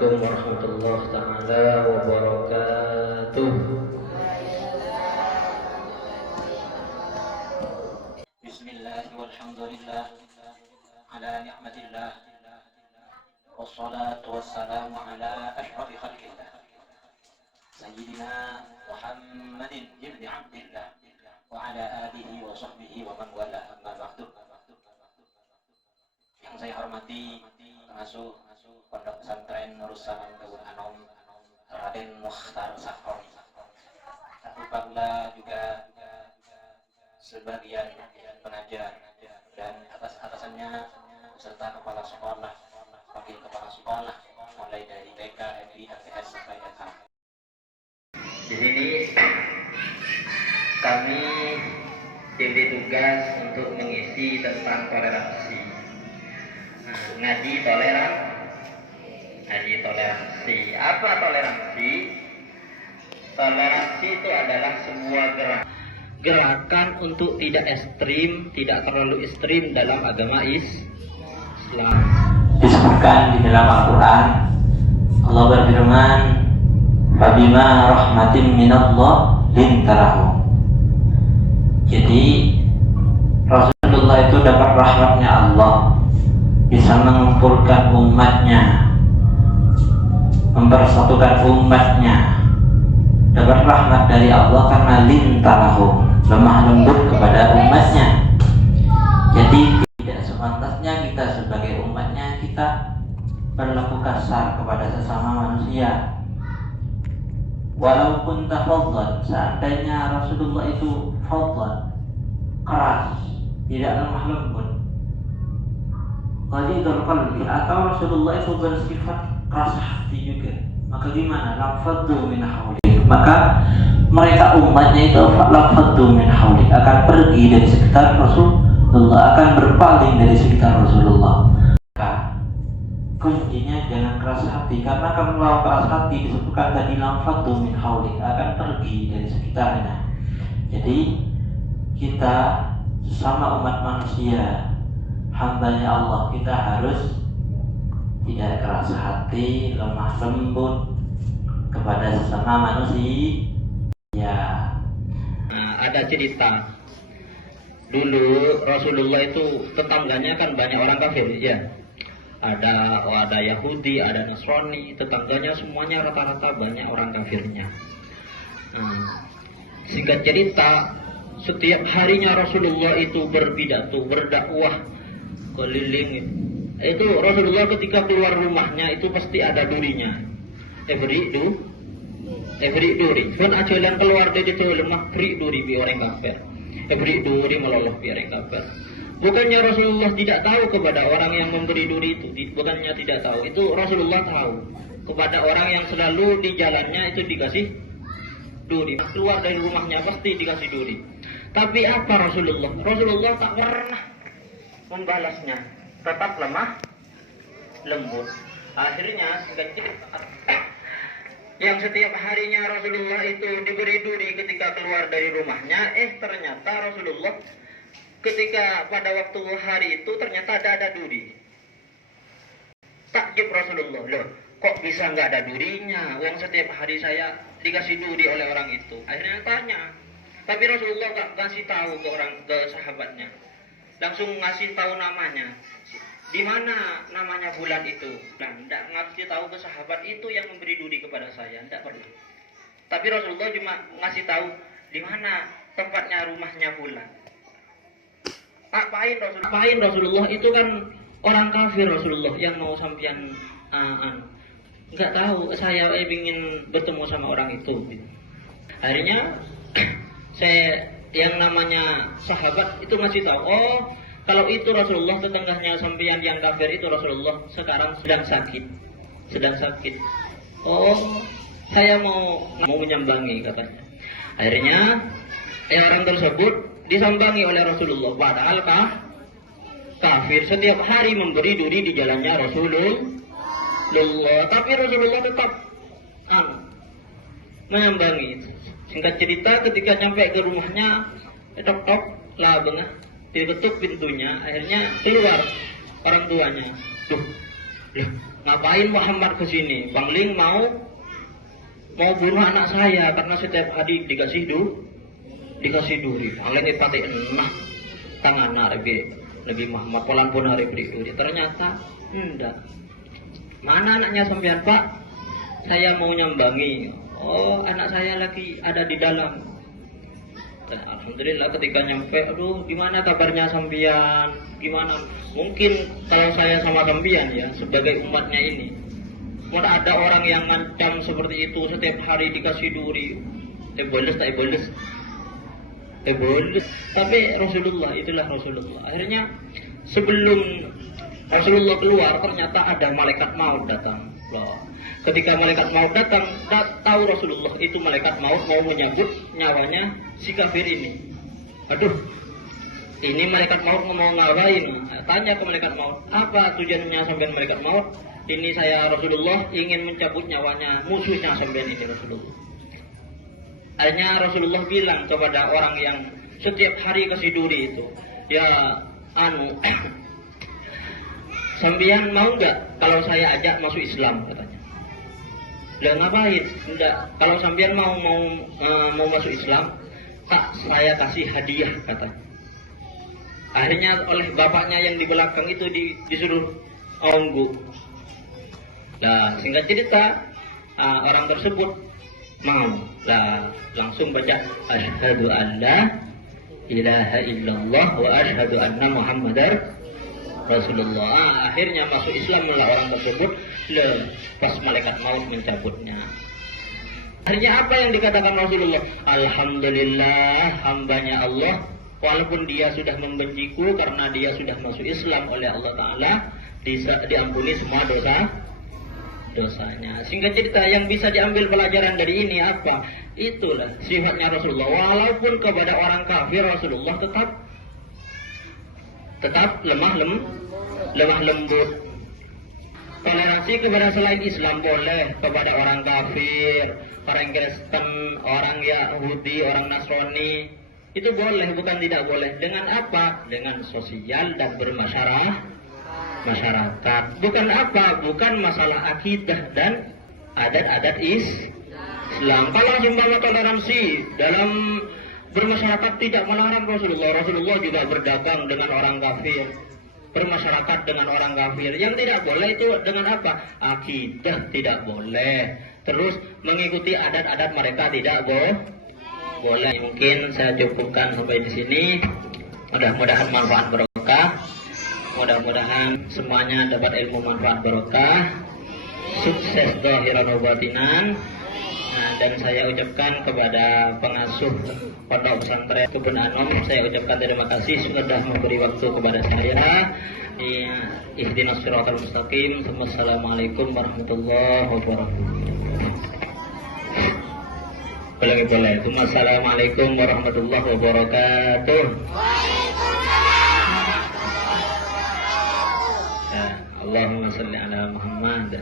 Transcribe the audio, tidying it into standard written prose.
Assalamualaikum warahmatullahi taala wabarakatuh. Bismillah walhamdulillah ala ni'matillah wassalatu wassalamu ala ashrafi khalqillah Sayyidina Muhammadin ibn Abdillah wa ala alihi wa sahbihi wa man wala amma ba'du. Yang saya hormati pengasuh Pondok Pesantren Nurus Salam Daun Anom Raden Mukhtar Sakhon, tak lupa pula juga sebagian pengajar dan atasannya serta kepala sekolah, wakil kepala sekolah mulai dari TK, MI, LPS sampai SMA. Di sini kami diberi tugas untuk mengisi tentang toleransi. Ngaji toleransi. Apa toleransi? Toleransi itu adalah sebuah gerakan untuk tidak ekstrim, tidak terlalu ekstrim dalam agama Islam. Disebutkan di dalam Al-Quran, Allah berfirman, "Fabima rahmatin minallah lintarahum." Jadi Rasulullah itu dapat rahmatnya Allah, bisa mengumpulkan umatnya, mempersatukan umatnya, dapat rahmat dari Allah karena lintarahum, lemah lembut kepada umatnya. Jadi tidak sepantasnya kita sebagai umatnya kita berlaku kasar kepada sesama manusia. Walaupun tafadhal, seandainya Rasulullah itu fadhal, keras, tidak lemah lembut, ghalidul qalbi, atau Rasulullah itu bersifat keras hati juga, maka gimana? Lafadhu min hawli, maka mereka umatnya itu lafadhu min hawli, akan pergi dari sekitar Rasulullah, akan berpaling dari sekitar Rasulullah. Maka kuncinya jangan keras hati, karena kalau keras hati disebutkan tadi lafadhu min hawli, akan pergi dari sekitarnya. Jadi kita sesama umat manusia, hambanya Allah, kita harus tidak keras hati, lemah lembut kepada sesama manusia. Ada cerita dulu Rasulullah itu tetangganya kan banyak orang kafir ya. Ada Yahudi, ada Nasrani, tetangganya semuanya rata-rata banyak orang kafirnya. Singkat cerita, setiap harinya Rasulullah itu berpidato, berdakwah keliling. Itu Rasulullah ketika keluar rumahnya itu pasti ada durinya. Every duri. Pun ajalan keluar dari itu lemah beri duri bi orang kafir. Every duri meloloh bi orang kafir. Bukannya Rasulullah tidak tahu kepada orang yang memberi duri itu, bukannya tidak tahu. Itu Rasulullah tahu kepada orang yang selalu di jalannya itu dikasih duri. Keluar dari rumahnya pasti dikasih duri. Tapi apa Rasulullah? Rasulullah tak pernah membalasnya, tetap lemah lembut. Akhirnya yang setiap harinya Rasulullah itu diberi duri ketika keluar dari rumahnya, ternyata Rasulullah ketika pada waktu hari itu ternyata ada duri. Takjub Rasulullah, loh kok bisa nggak ada durinya? Yang setiap hari saya dikasih duri oleh orang itu. Akhirnya tanya, tapi Rasulullah nggak kasih tahu ke sahabatnya, langsung ngasih tahu namanya. Di mana namanya bulan itu? Nah, tidak ngasih tahu ke sahabat itu yang memberi duri kepada saya, tidak pernah. Tapi Rasulullah cuma ngasih tahu di mana tempatnya rumahnya bulan. Apain Rasulullah itu kan orang kafir Rasulullah yang mau sampian nggak tahu saya ingin bertemu sama orang itu. Akhirnya saya yang namanya sahabat itu ngasih tahu, oh kalau itu Rasulullah tetangganya sampeyan yang kafir itu Rasulullah sekarang sedang sakit. Oh saya mau menyambangi katanya. Akhirnya orang tersebut disambangi oleh Rasulullah, padahal kafir setiap hari memberi duri di jalannya Rasulullah, tapi Rasulullah tetap menyambangi. Singkat cerita ketika sampai ke rumahnya, tok lah bengah, diketuk pintunya, akhirnya keluar orang tuanya. Duh, Loh, ngapain Muhammad ke sini? Bang Ling mau bunuh anak saya karena setiap hari dikasih duri. Bang Ling ipati enah tangan Nabi Muhammad polan pun hari beri duri. Ternyata enggak. Mana anaknya sampean, Pak? Saya mau nyambangi. Oh, anak saya lagi ada di dalam. Dan alhamdulillah ketika nyampe, aduh gimana kabarnya sampean? Gimana? Mungkin kalau saya sama sampean ya, sebagai umatnya ini, mana ada orang yang ngancam seperti itu setiap hari dikasih duri. Boles. Tapi Rasulullah, itulah Rasulullah. Akhirnya sebelum Rasulullah keluar, ternyata ada malaikat maut datang. Loh. Ketika malaikat maut datang, tahu Rasulullah itu malaikat maut mau menyambut nyawanya si kafir ini. Aduh, ini malaikat maut mau ngapain? Tanya ke malaikat maut, apa tujuannya sampai malaikat maut? Ini saya Rasulullah ingin mencabut nyawanya musuhnya sampai ini Rasulullah. Akhirnya Rasulullah bilang kepada orang yang setiap hari kasih duri itu, ya sampean mau nggak kalau saya ajak masuk Islam, katanya. Lah ngapain? Enggak. Kalau sampean mau masuk Islam, tak saya kasih hadiah, katanya. Akhirnya oleh bapaknya yang di belakang itu disuruh onggu. Nah, singkat cerita, orang tersebut mau. Lah, langsung baca asyhadu an la ilaha illallah wa asyhadu anna muhammadar Rasulullah. Akhirnya masuk Islam lah orang tersebut. Pas malaikat maut mencabutnya. Akhirnya apa yang dikatakan Rasulullah? Alhamdulillah, hambanya Allah, walaupun dia sudah membenciku karena dia sudah masuk Islam oleh Allah Ta'ala, diampuni semua dosanya. Singkat cerita, yang bisa diambil pelajaran dari ini apa? Itulah sifatnya Rasulullah. Walaupun kepada orang kafir, Rasulullah tetap lemah lembut. Toleransi kepada selain Islam boleh, kepada orang kafir, orang Kristen, orang Yahudi, orang Nasrani, itu boleh, bukan tidak boleh. Dengan apa? Dengan sosial dan masyarakat. Bukan apa? Bukan masalah akidah dan adat-adat Islam. Kalau seumpama toleransi dalam bermasyarakat tidak melarang Rasulullah juga berdagang dengan orang kafir, bermasyarakat dengan orang kafir. Yang tidak boleh itu dengan apa? Akidah tidak boleh. Terus mengikuti adat-adat mereka tidak boleh. Mungkin saya cukupkan sampai di sini. Mudah-mudahan manfaat barokah. Mudah-mudahan semuanya dapat ilmu manfaat barokah. Sukses zahiran wa batinan. Nah, dan saya ucapkan kepada pengasuh Pondok Pesantren Kebun Anom, saya ucapkan terima kasih sudah memberi waktu kepada saya. Ihdinas siratal mustaqim. Wassalamualaikum warahmatullahi wabarakatuh. Boleh. Wassalamualaikum warahmatullahi wabarakatuh. Allahumma salli ala Muhammad.